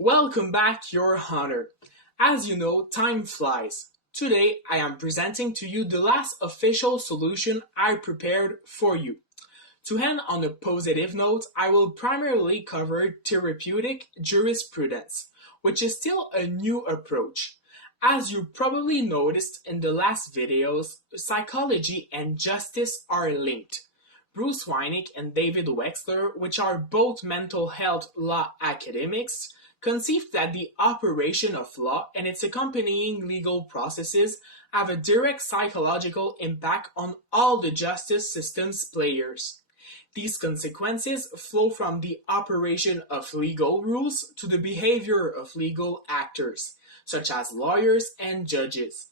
Welcome back, Your Honor. As you know, time flies. Today, I am presenting to you the last official solution I prepared for you. To end on a positive note, I will primarily cover therapeutic jurisprudence, which is still a new approach. As you probably noticed in the last videos, psychology and justice are linked. Bruce Weinig and David Wexler, which are both mental health law academics, conceived that the operation of law and its accompanying legal processes have a direct psychological impact on all the justice system's players. These consequences flow from the operation of legal rules to the behavior of legal actors, such as lawyers and judges.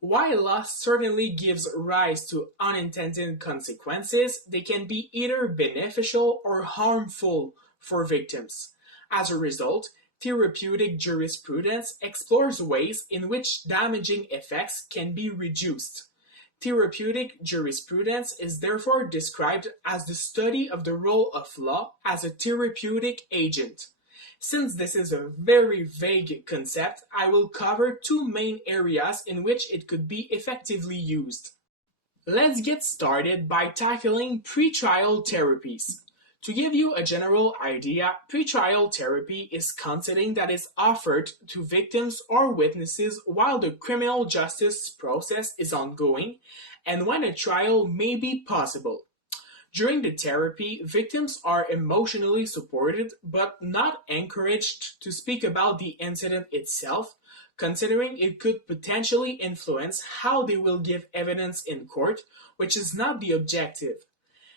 While law certainly gives rise to unintended consequences, they can be either beneficial or harmful for victims. As a result, therapeutic jurisprudence explores ways in which damaging effects can be reduced. Therapeutic jurisprudence is therefore described as the study of the role of law as a therapeutic agent. Since this is a very vague concept, I will cover two main areas in which it could be effectively used. Let's get started by tackling pretrial therapies. To give you a general idea, pretrial therapy is counseling that is offered to victims or witnesses while the criminal justice process is ongoing and when a trial may be possible. During the therapy, victims are emotionally supported but not encouraged to speak about the incident itself, considering it could potentially influence how they will give evidence in court, which is not the objective.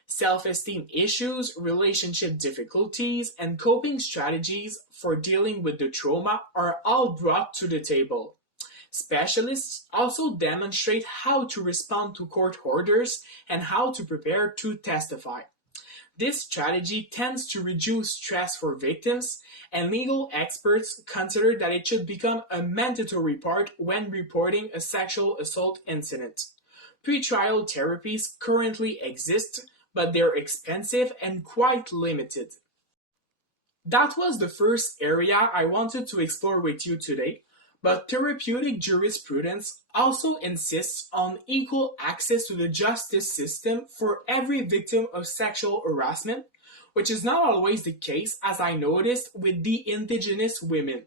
Self-esteem issues, relationship difficulties, and coping strategies for dealing with the trauma are all brought to the table. Specialists also demonstrate how to respond to court orders and how to prepare to testify. This strategy tends to reduce stress for victims, and legal experts consider that it should become a mandatory part when reporting a sexual assault incident. Pretrial therapies currently exist, but they're expensive and quite limited. That was the first area I wanted to explore with you today, but therapeutic jurisprudence also insists on equal access to the justice system for every victim of sexual harassment, which is not always the case, as I noticed with the indigenous women.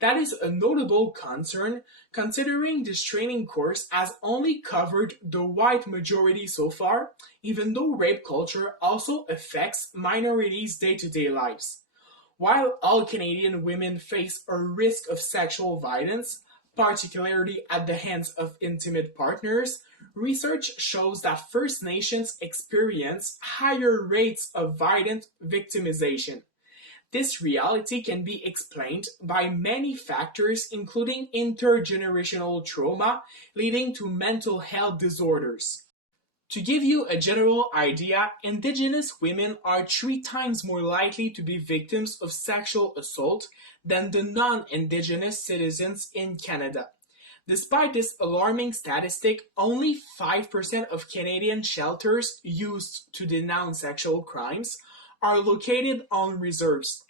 That is a notable concern, considering this training course has only covered the white majority so far, even though rape culture also affects minorities' day-to-day lives. While all Canadian women face a risk of sexual violence, particularly at the hands of intimate partners, research shows that First Nations experience higher rates of violent victimization. This reality can be explained by many factors, including intergenerational trauma leading to mental health disorders. To give you a general idea, Indigenous women are 3 times more likely to be victims of sexual assault than the non-Indigenous citizens in Canada. Despite this alarming statistic, only 5% of Canadian shelters used to denounce sexual crimes are located on reserves.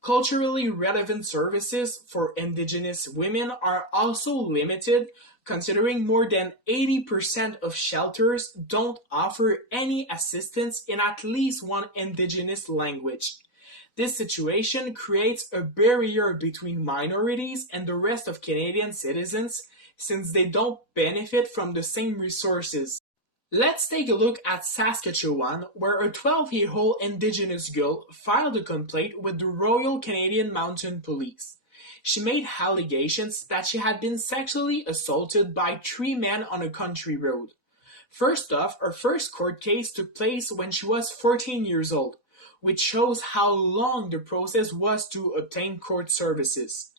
Culturally relevant services for Indigenous women are also limited, considering more than 80% of shelters don't offer any assistance in at least one Indigenous language. This situation creates a barrier between minorities and the rest of Canadian citizens since they don't benefit from the same resources. Let's take a look at Saskatchewan, where a 12-year-old Indigenous girl filed a complaint with the Royal Canadian Mounted Police. She made allegations that she had been sexually assaulted by 3 men on a country road. First off, her first court case took place when she was 14 years old, which shows how long the process was to obtain court services.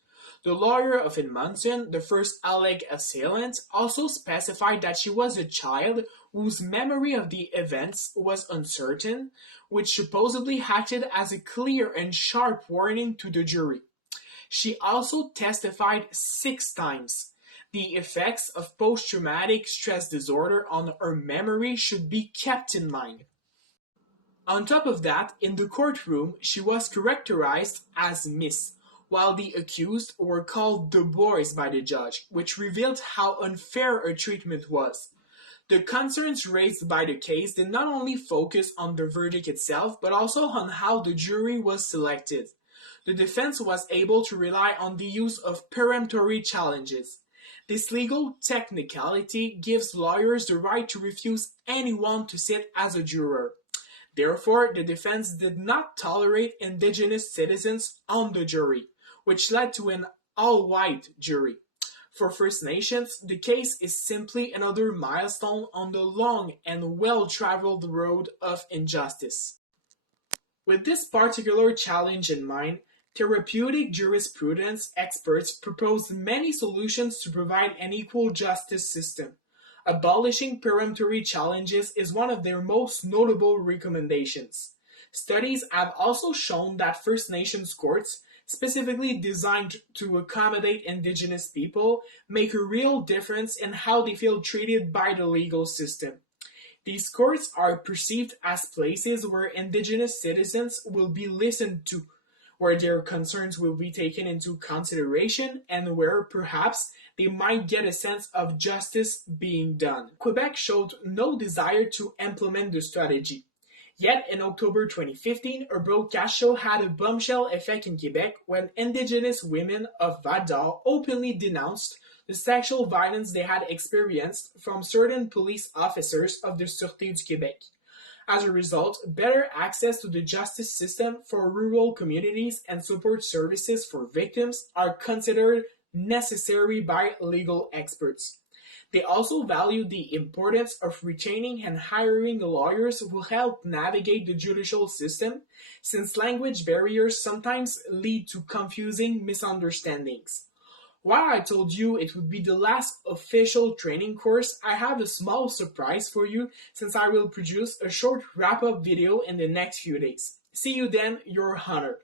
The lawyer of Edmonton, the first alleged assailant, also specified that she was a child whose memory of the events was uncertain, which supposedly acted as a clear and sharp warning to the jury. She also testified 6 times. The effects of post-traumatic stress disorder on her memory should be kept in mind. On top of that, in the courtroom, she was characterized as Miss, while the accused were called the boys by the judge, which revealed how unfair a treatment was. The concerns raised by the case did not only focus on the verdict itself, but also on how the jury was selected. The defense was able to rely on the use of peremptory challenges. This legal technicality gives lawyers the right to refuse anyone to sit as a juror. Therefore, the defense did not tolerate indigenous citizens on the jury, which led to an all-white jury. For First Nations, the case is simply another milestone on the long and well-traveled road of injustice. With this particular challenge in mind, therapeutic jurisprudence experts propose many solutions to provide an equal justice system. Abolishing peremptory challenges is one of their most notable recommendations. Studies have also shown that First Nations courts, specifically designed to accommodate Indigenous people, make a real difference in how they feel treated by the legal system. These courts are perceived as places where Indigenous citizens will be listened to, where their concerns will be taken into consideration, and where perhaps they might get a sense of justice being done. Quebec showed no desire to implement the strategy. Yet in October 2015, a broadcast show had a bombshell effect in Quebec when Indigenous women of Val-d'Or openly denounced the sexual violence they had experienced from certain police officers of the Sûreté du Québec. As a result, better access to the justice system for rural communities and support services for victims are considered necessary by legal experts. They also value the importance of retaining and hiring lawyers who help navigate the judicial system, since language barriers sometimes lead to confusing misunderstandings. While I told you it would be the last official training course, I have a small surprise for you since I will produce a short wrap-up video in the next few days. See you then, your Hunter.